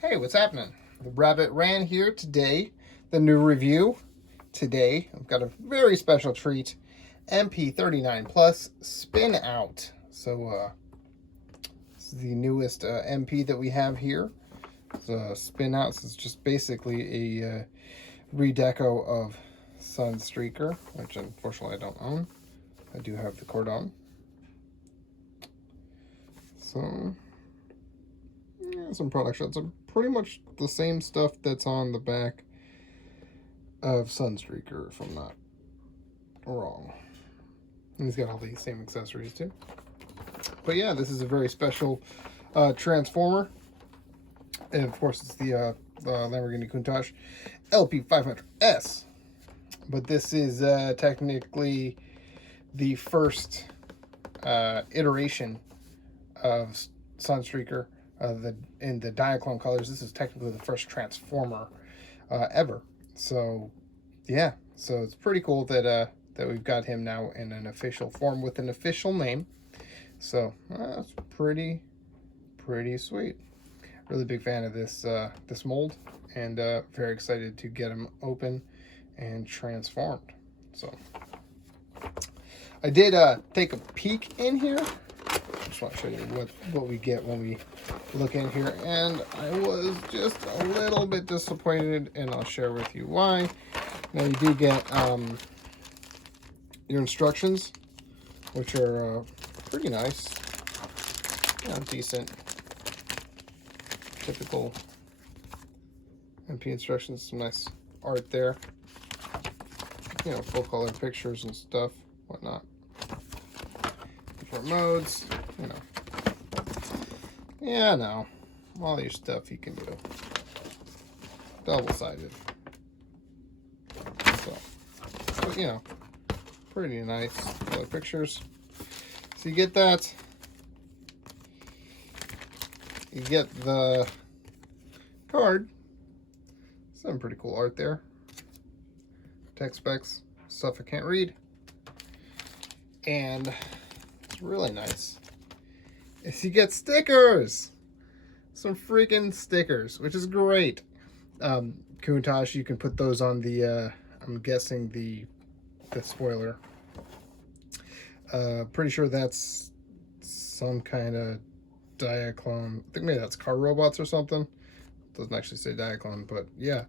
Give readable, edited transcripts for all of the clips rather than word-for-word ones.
Hey, what's happening? The Rabbit Ran here today. The new review. Today, I've got a very special treat. MP-39 Plus Spinout. So, this is the newest MP that we have here. It's Spinout. So it's just basically a redeco of Sunstreaker, which unfortunately I don't own. I do have the Cordon. So, yeah, some product shots. Are pretty much the same stuff that's on the back of Sunstreaker, if I'm not wrong. And he's got all these same accessories too. But yeah, this is a very special transformer. And of course, it's the Lamborghini Countach LP500S. But this is technically the first iteration of Sunstreaker in the Diaclone colors. This is technically the first transformer ever. So yeah, so it's pretty cool that that we've got him now in an official form with an official name. So that's pretty sweet. Really big fan of this this mold, and very excited to get him open and transformed. So I did take a peek in here. Just want to show you what we get when we look in here, and I was just a little bit disappointed, and I'll share with you why. Now you do get your instructions, which are pretty nice, decent, typical MP instructions. Some nice art there, full color pictures and stuff, whatnot. Different modes, yeah, no, all your stuff you can do. Double-sided. So, but, pretty nice color pictures. So you get that. You get the card. Some pretty cool art there. Tech specs, stuff I can't read. And it's really nice is you get stickers. Some freaking stickers, which is great. Countach, you can put those on the I'm guessing the spoiler. Pretty sure that's some kind of Diaclone. I think maybe that's car robots or something. Doesn't actually say Diaclone, but yeah.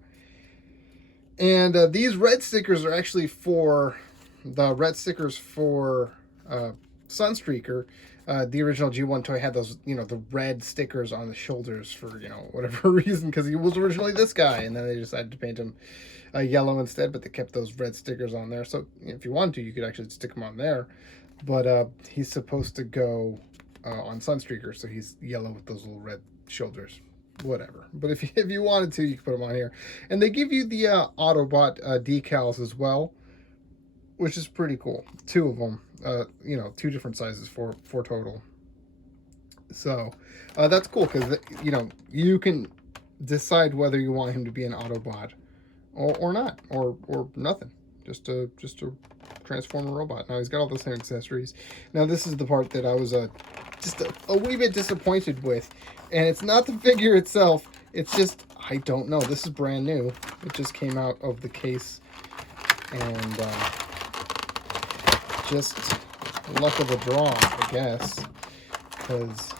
And these red stickers are actually for the red stickers for Sunstreaker. The original G1 toy had those, the red stickers on the shoulders for, whatever reason, because he was originally this guy, and then they decided to paint him yellow instead, but they kept those red stickers on there. So if you want to, you could actually stick them on there. But he's supposed to go on Sunstreaker, so he's yellow with those little red shoulders. Whatever. But if you wanted to, you could put them on here. And they give you the Autobot decals as well, which is pretty cool. Two of them, two different sizes for total. So that's cool because you can decide whether you want him to be an Autobot or not, or nothing. Just a Transformer robot. Now he's got all the same accessories. Now this is the part that I was just a wee bit disappointed with, and it's not the figure itself. It's just I don't know. This is brand new. It just came out of the case, and just luck of the draw, I guess. Because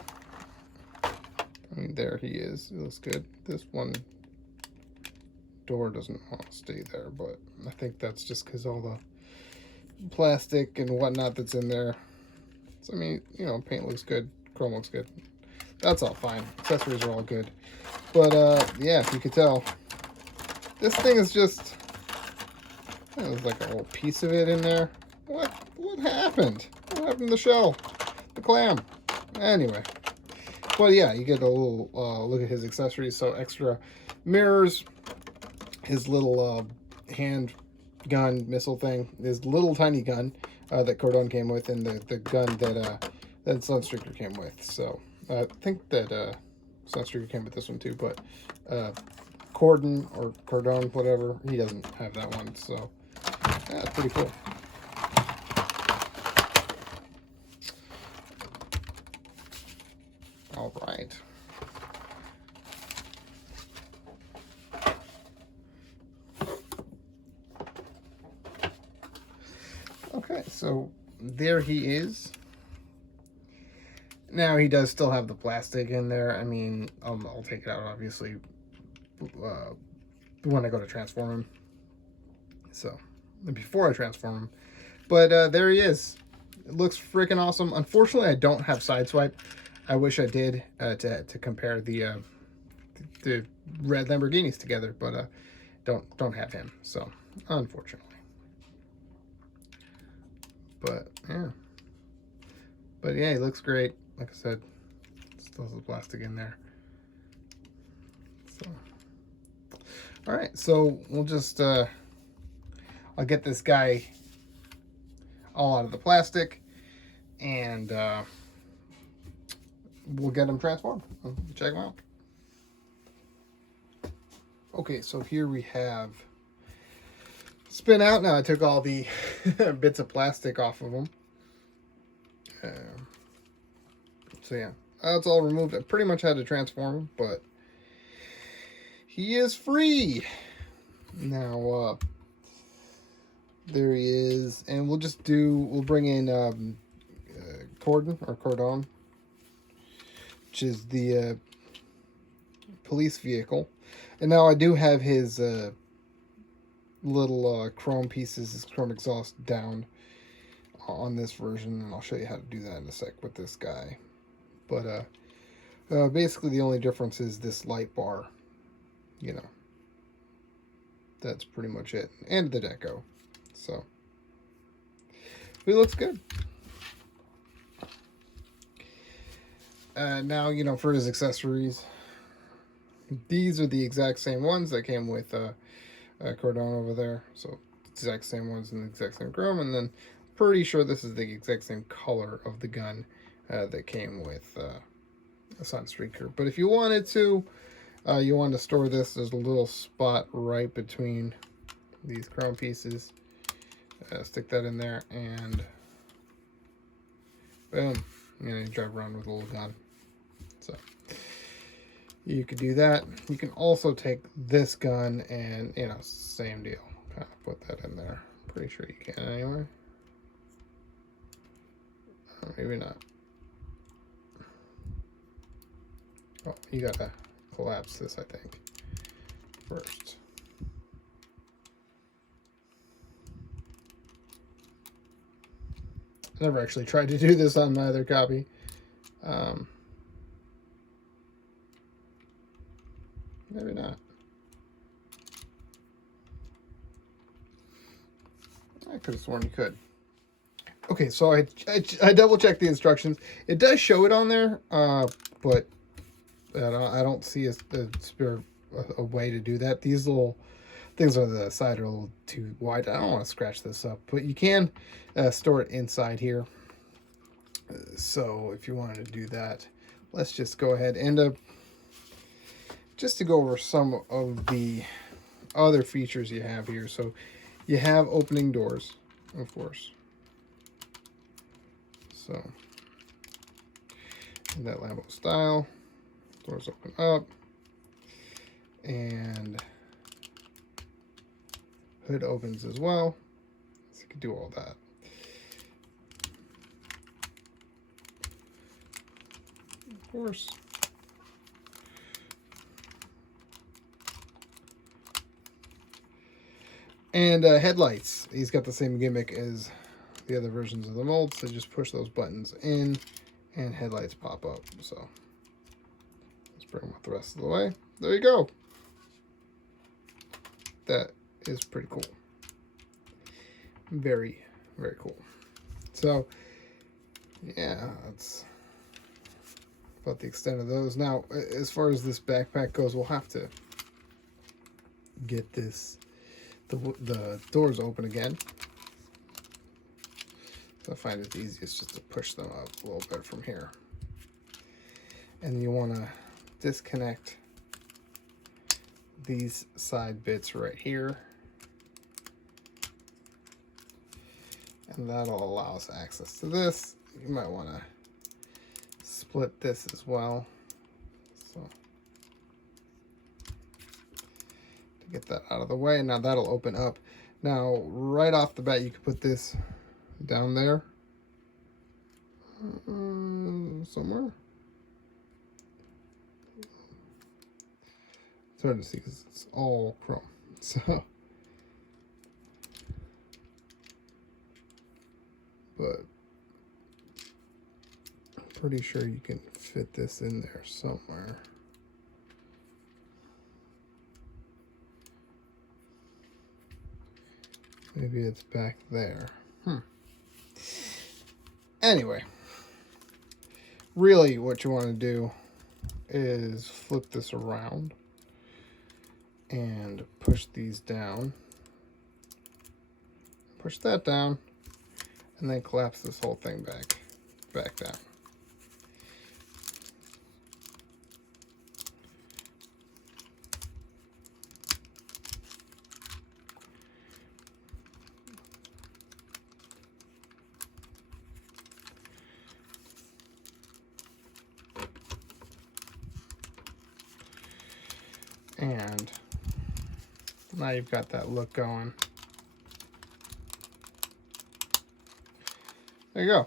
there he is. It looks good. This one door doesn't want to stay there, but I think that's just because all the plastic and whatnot that's in there. So I mean, paint looks good, chrome looks good. That's all fine. Accessories are all good. But yeah, if you could tell, this thing is just there's like a little piece of it in there. What happened? What happened to the shell? The clam. Anyway. But yeah, you get a little look at his accessories. So extra mirrors, his little hand gun missile thing, his little tiny gun that Cordon came with, and the gun that Sunstreaker came with. So I think that Sunstreaker came with this one too, but Cordon or Cordon, whatever, he doesn't have that one. So yeah, it's pretty cool. All right. Okay, so there he is. Now he does still have the plastic in there. I mean, I'll take it out obviously when I go to transform him. So before I transform him, but there he is. It looks freaking awesome. Unfortunately, I don't have Sideswipe. I wish I did to compare the red Lamborghinis together, but don't have him. So unfortunately, but yeah, he looks great. Like I said, still has the plastic in there. So all right, so we'll just I'll get this guy all out of the plastic, and we'll get him transformed. Check him out. Okay, so here we have Spinout. Now I took all the bits of plastic off of him. So yeah, that's all removed. I pretty much had to transform him, but he is free. Now, there he is. And we'll bring in Cordon, which is the police vehicle. And now I do have his little chrome pieces, his chrome exhaust down on this version, and I'll show you how to do that in a sec with this guy. But basically the only difference is this light bar, you know. That's pretty much it. And the deco. So it looks good. Now, you know, for his accessories, these are the exact same ones that came with Cordon over there. So exact same ones in the exact same chrome, and then pretty sure this is the exact same color of the gun that came with a Sunstreaker. But if you wanted to, store this, there's a little spot right between these chrome pieces. Stick that in there, and boom, you drive around with a little gun. So you could do that. You can also take this gun and, same deal. Kind of put that in there. Pretty sure you can anyway. Maybe not. Oh, you gotta collapse this, I think, first. I never actually tried to do this on my other copy. Maybe not. I could have sworn you could. Okay, so I double checked the instructions. It does show it on there, but I don't see a way to do that. These little things on the side are a little too wide. I don't want to scratch this up, but you can store it inside here. So if you wanted to do that, let's just go ahead and just to go over some of the other features you have here. So you have opening doors, of course. So in that Lambo style, doors open up, and hood opens as well. So you can do all that. Of course. And headlights. He's got the same gimmick as the other versions of the mold. So just push those buttons in and headlights pop up. So let's bring them up the rest of the way. There you go. That is pretty cool. Very, very cool. So yeah, that's about the extent of those. Now, as far as this backpack goes, we'll have to get this the doors open again. So I find it easiest just to push them up a little bit from here. And you want to disconnect these side bits right here. And that'll allow us access to this. You might want to split this as well. So to get that out of the way. Now that'll open up. Now right off the bat, you can put this down there. Somewhere. It's hard to see because it's all chrome. So, but I'm pretty sure you can fit this in there somewhere. Maybe it's back there. Anyway, really what you want to do is flip this around and push these down. Push that down, and then collapse this whole thing back down. And now you've got that look going. There you go.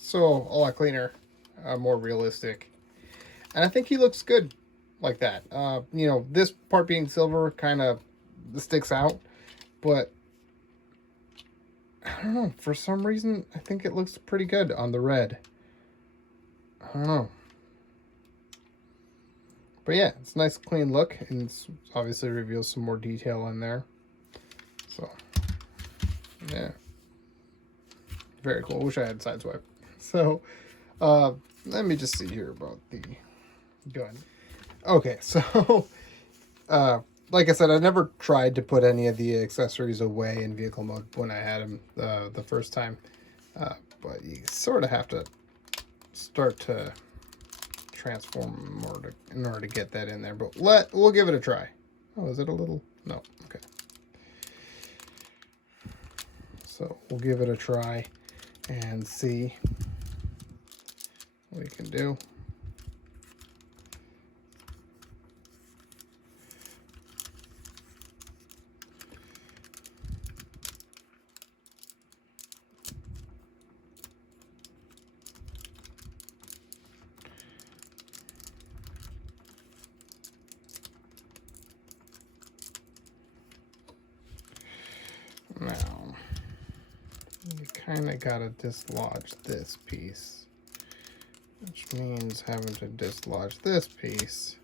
So a lot cleaner, more realistic. And I think he looks good like that. You know, this part being silver kind of sticks out, but I don't know. For some reason, I think it looks pretty good on the red. I don't know. But yeah, it's a nice clean look, and it's obviously reveals some more detail in there. So, yeah. Very cool. Wish I had sideswipe. So, let me just see here about the gun. Okay, so, like I said, I never tried to put any of the accessories away in vehicle mode when I had them the first time. But you sort of have to start to transform in order to get that in there, but we'll give it a try. Oh, is it a little? No. Okay. So we'll give it a try and see what we can do. Now, you kind of got to dislodge this piece, which means having to dislodge this piece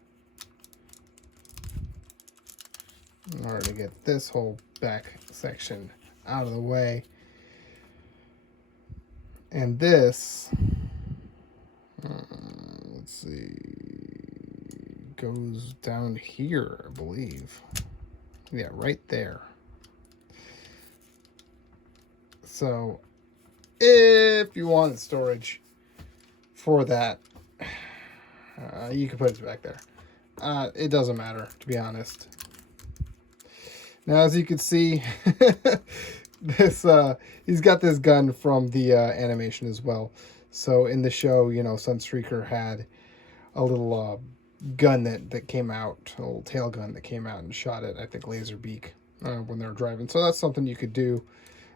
in order to get this whole back section out of the way. And this, let's see, goes down here, I believe. Yeah, right there. So if you want storage for that, you can put it back there. It doesn't matter, to be honest. Now, as you can see, this he's got this gun from the animation as well. So in the show, you know, Sunstreaker had a little gun that came out, a little tail gun that came out and shot at, I think, Laserbeak when they were driving. So that's something you could do.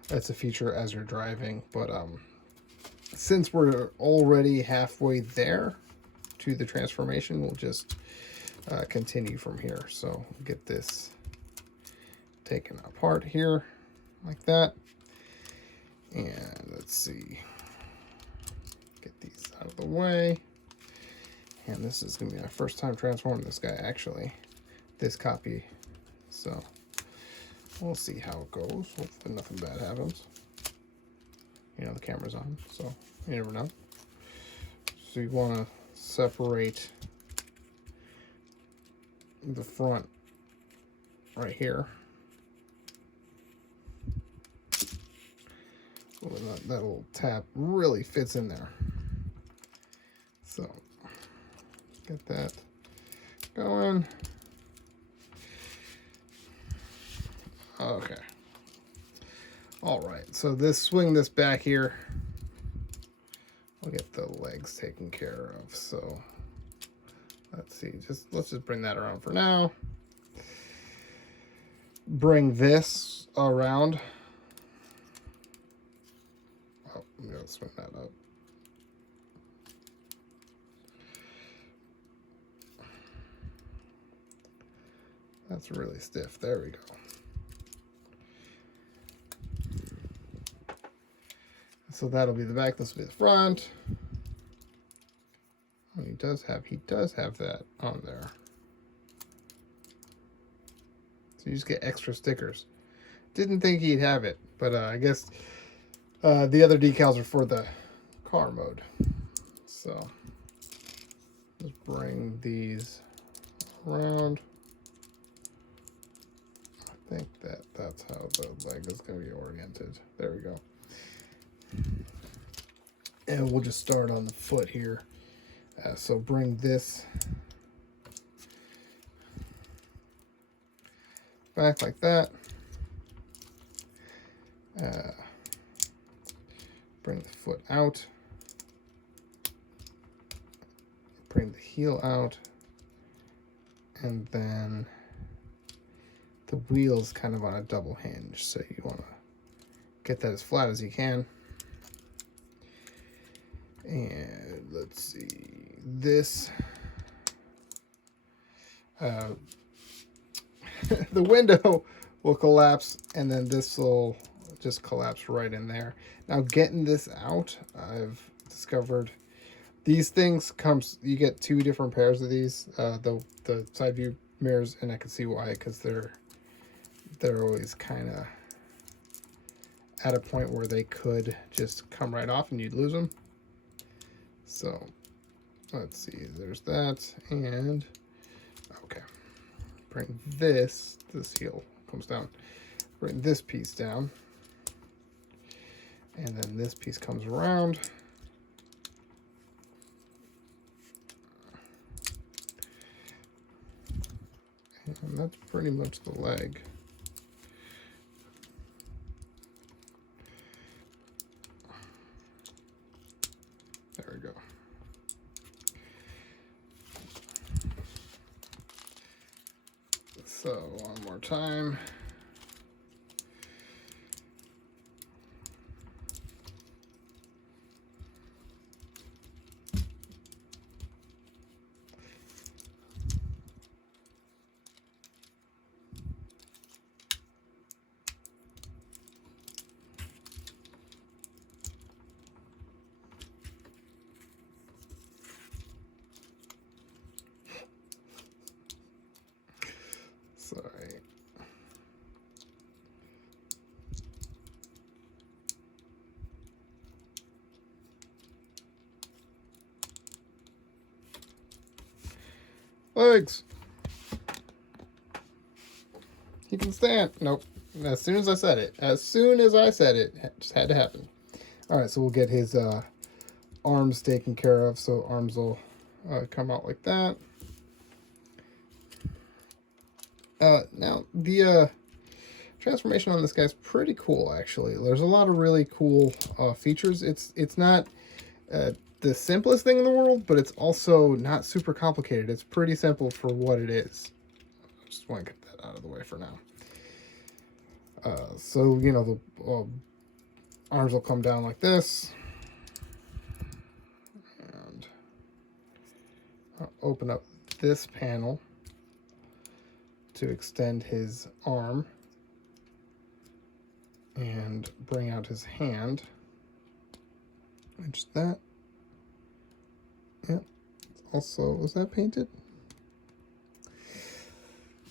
That's a feature as you're driving. But since we're already halfway there to the transformation, we'll just continue from here. So get this taken apart here like that. And let's see. Get these out of the way. And this is going to be my first time transforming this guy, actually. This copy. So we'll see how it goes. Hopefully nothing bad happens. You know, the camera's on, so you never know. So you want to separate the front right here. Well, that little tab really fits in there. So get that going. Okay. All right. So swing this back here. We'll get the legs taken care of. So let's see. Let's just bring that around for now. Bring this around. Let's swing that up. That's really stiff. There we go. So that'll be the back. This will be the front. Oh, he does have that on there. So you just get extra stickers. Didn't think he'd have it, but I guess the other decals are for the car mode. So let's bring these around. I think that's how the leg is going to be oriented. There we go. And we'll just start on the foot here. So bring this back like that. Bring the foot out. Bring the heel out. And then the wheel's kind of on a double hinge, so you want to get that as flat as you can. And let's see, this the window will collapse, and then this will just collapse right in there. Now getting this out, I've discovered these things you get two different pairs of these, the side view mirrors, and I can see why, because they're always kind of at a point where they could just come right off and you'd lose them. So let's see, there's that, and okay, bring this heel comes down, bring this piece down, and then this piece comes around. And that's pretty much the leg. There we go. So one more time. Sorry. Legs. He can stand. Nope. As soon as I said it. It just had to happen. All right, so we'll get his arms taken care of. So arms will come out like that. Now, the transformation on this guy's pretty cool, actually. There's a lot of really cool features. It's not the simplest thing in the world, but it's also not super complicated. It's pretty simple for what it is. I just want to get that out of the way for now. So, you know, the arms will come down like this. And I'll open up this panel to extend his arm and bring out his hand. And just that. Yep. Also, was that painted?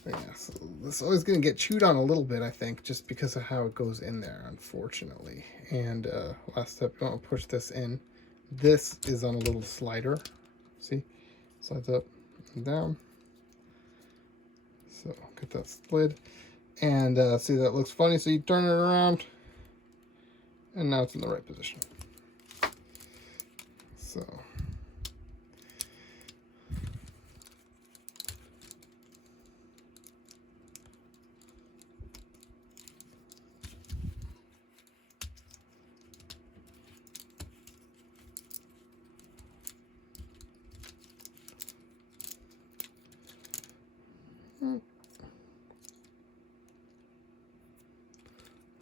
But yeah, so this is always going to get chewed on a little bit, I think, just because of how it goes in there, unfortunately. And last step, you want to push this in. This is on a little slider. See? Slides up and down. So get that slid, and see, that looks funny, so you turn it around, and now it's in the right position. So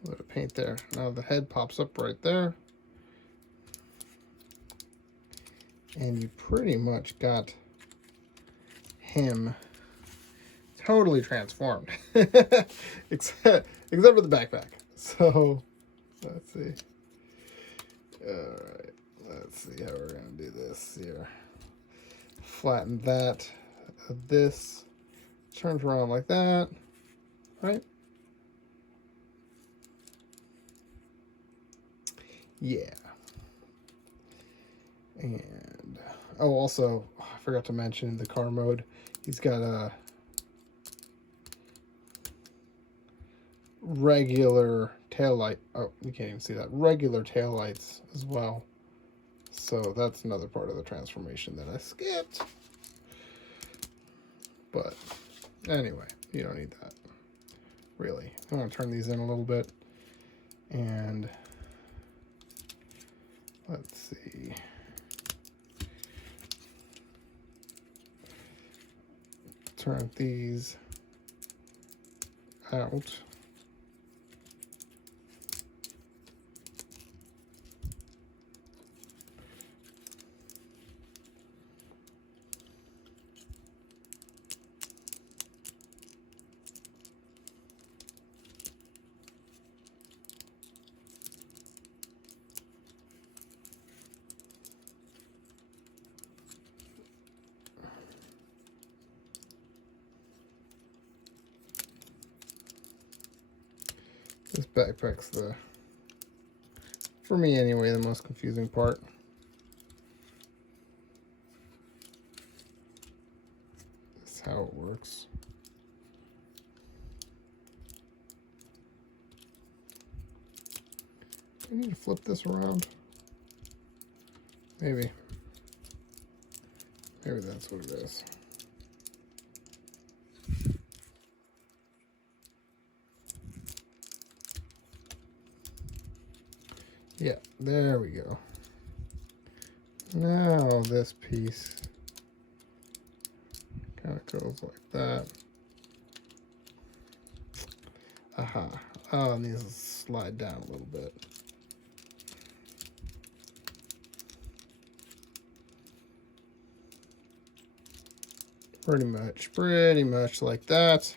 a little paint there. Now the head pops up right there, And you pretty much got him totally transformed. except for the backpack. So, let's see. Alright, let's see how we're going to do this here. Flatten that. This turns around like that, right? Yeah. And, oh, also, I forgot to mention the car mode. He's got a regular tail light. Oh, you can't even see that. Regular tail lights as well. So that's another part of the transformation that I skipped. But anyway, you don't need that, really. I want to turn these in a little bit. And let's see. Turn these out. This backpack's for me anyway, the most confusing part. That's how it works. Do I need to flip this around? Maybe. Maybe that's what it is. Yeah, there we go. Now this piece kind of goes like that. Aha. Oh, it needs to slide down a little bit. Pretty much like that.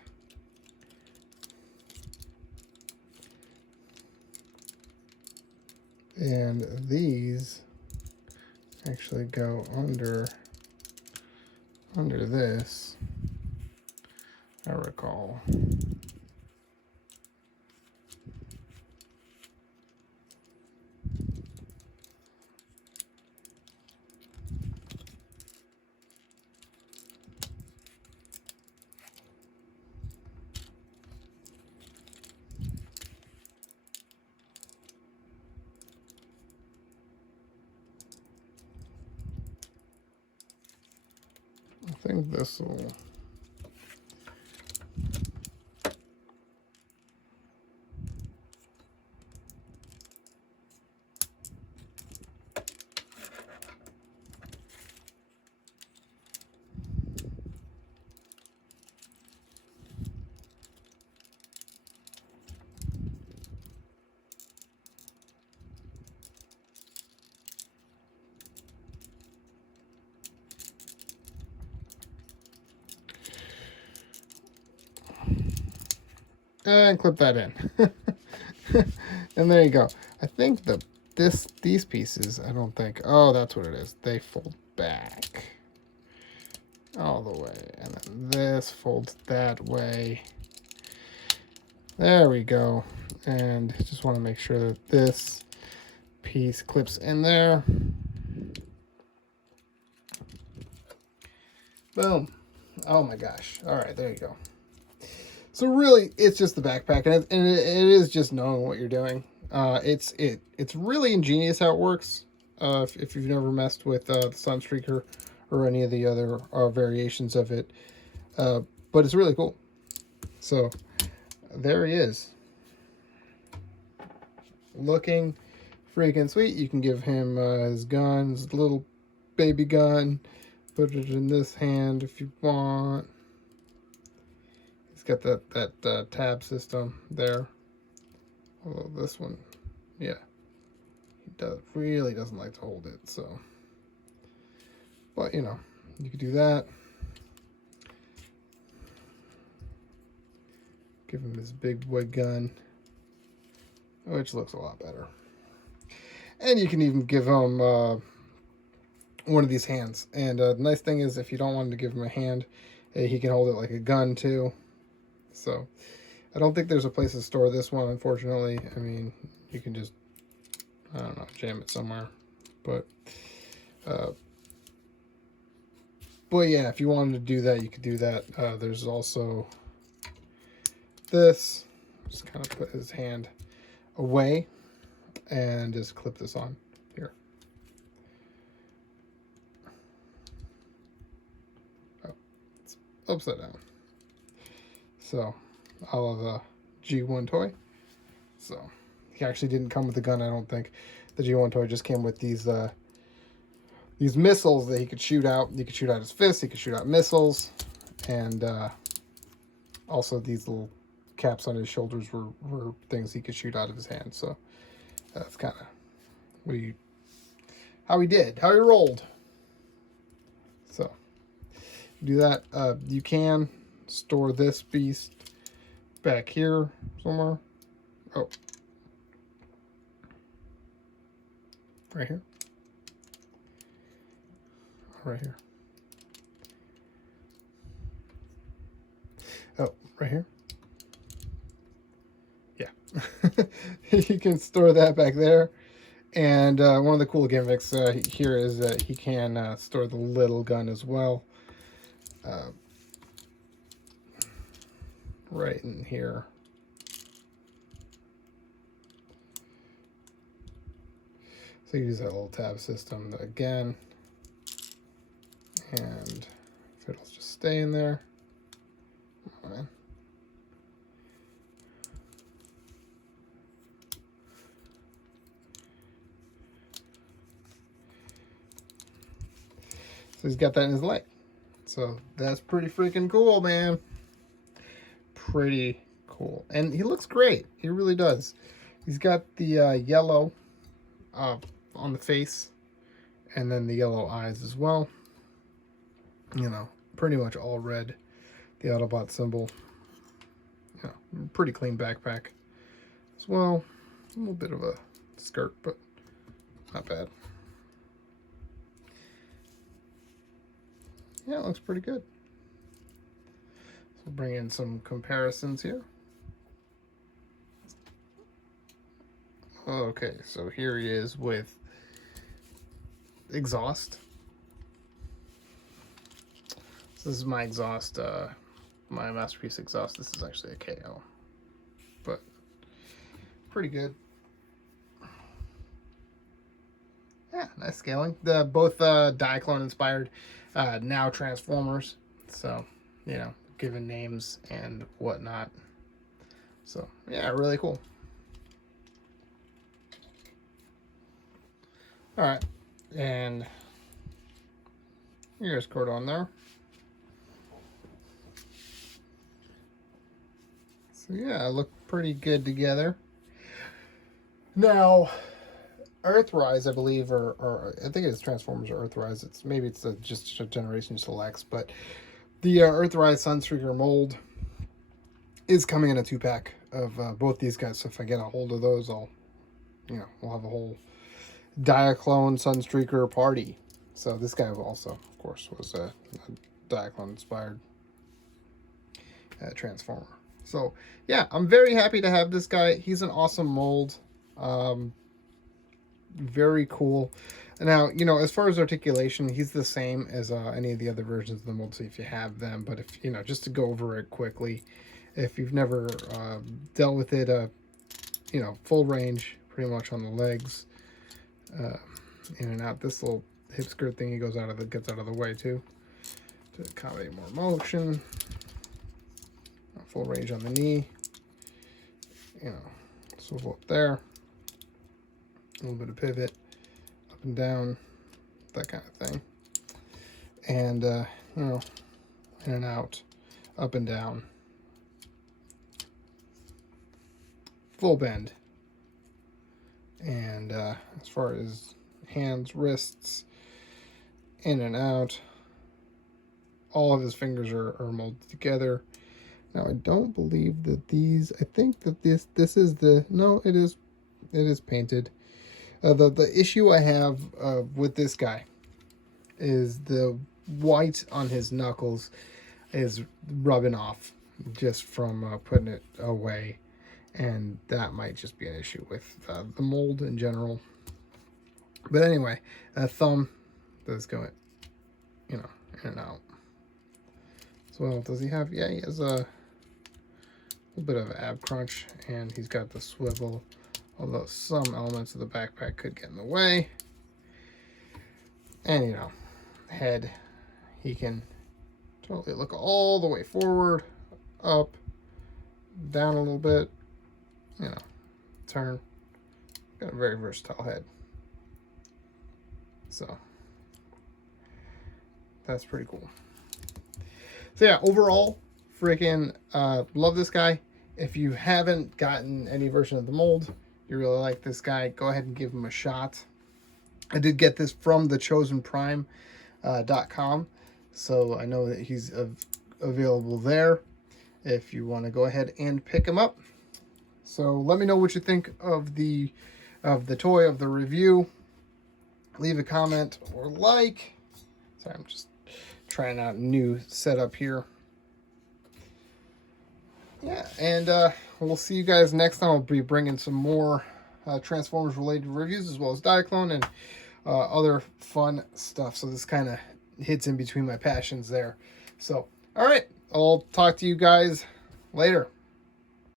And these actually go under this, I recall. I think this will. And clip that in. And there you go. I think these pieces, I don't think, oh, that's what it is. They fold back all the way. And then this folds that way. There we go. And just want to make sure that this piece clips in there. Boom. Oh my gosh. All right, there you go. So really, it's just the backpack, and it is just knowing what you're doing. It's really ingenious how it works. If you've never messed with the Sunstreaker or any of the other variations of it, but it's really cool. So there he is, looking freaking sweet. You can give him his gun, his little baby gun. Put it in this hand if you want. He's got that tab system there. Although this one, yeah, he really doesn't like to hold it. So But, you know, you could do that. Give him his big boy gun, which looks a lot better. And you can even give him one of these hands. And the nice thing is, if you don't want to give him a hand, he can hold it like a gun too. So I don't think there's a place to store this one, unfortunately. I mean, you can just, I don't know, jam it somewhere. But yeah, if you wanted to do that, you could do that. There's also this. Just kind of put his hand away and just clip this on here. Oh, it's upside down. So I'll have a G1 toy. So he actually didn't come with the gun, I don't think. The G1 toy just came with these missiles that he could shoot out. He could shoot out his fists, he could shoot out missiles, and also these little caps on his shoulders were things he could shoot out of his hand. So that's kind of how he rolled. So do that. You can store this beast back here somewhere. Oh, right here. Right here. Oh, right here. Yeah. You can store that back there. And one of the cool gimmicks here is that he can store the little gun as well. Right in here. So you use that little tab system again. And if it'll just stay in there. All right. So he's got that in his leg. So that's pretty freaking cool, man. Pretty cool. And he looks great. He really does. He's got the yellow on the face. And then the yellow eyes as well. You know, pretty much all red. The Autobot symbol. You know, pretty clean backpack as well. A little bit of a skirt, but not bad. Yeah, it looks pretty good. So we'll bring in some comparisons here. Okay, so here he is with exhaust. So this is my exhaust, my Masterpiece exhaust. This is actually a KO, but pretty good. Yeah, nice scaling. Both Diaclone inspired, now Transformers. So, you know, given names and whatnot. So, yeah, really cool. All right, and here's cord on there. So yeah, look pretty good together. Now, Earthrise, I believe, or I think it's Transformers or Earthrise. It's just a Generation Selects, but the Earthrise Sunstreaker mold is coming in a 2-pack of both these guys. So if I get a hold of those, we'll have a whole Diaclone Sunstreaker party. So this guy also, of course, was a Diaclone inspired Transformer. So yeah, I'm very happy to have this guy. He's an awesome mold. Very cool. Now, you know, as far as articulation, he's the same as any of the other versions of the mold, so if you have them. But if, you know, just to go over it quickly, if you've never dealt with it, you know, full range pretty much on the legs, in and out. This little hip skirt thing, he gets out of the way too to accommodate more motion. Full range on the knee, you know, swivel up there, a little bit of pivot, up and down, that kind of thing, and you know, in and out, up and down, full bend, and as far as hands, wrists, in and out. All of his fingers are molded together. Now I don't believe that these. I think that this is the no. It is painted. The issue I have with this guy is the white on his knuckles is rubbing off just from putting it away, and that might just be an issue with the mold in general. But anyway, thumb does go, in and out. As well, does he have? Yeah, he has a little bit of ab crunch, and he's got the swivel. Although some elements of the backpack could get in the way. And head, he can totally look all the way forward, up, down a little bit, turn. Got a very versatile head. So that's pretty cool. So yeah, overall, freaking love this guy. If you haven't gotten any version of the mold, you really like this guy, go ahead and give him a shot. I did get this from thechosenprime.com, so I know that he's available there if you want to go ahead and pick him up. So let me know what you think of the toy, of the review. Leave a comment or like. Sorry, I'm just trying out a new setup here. Yeah, and we'll see you guys next time. I'll be bringing some more Transformers related reviews, as well as Diaclone and other fun stuff. So this kind of hits in between my passions there. So, all right, I'll talk to you guys later.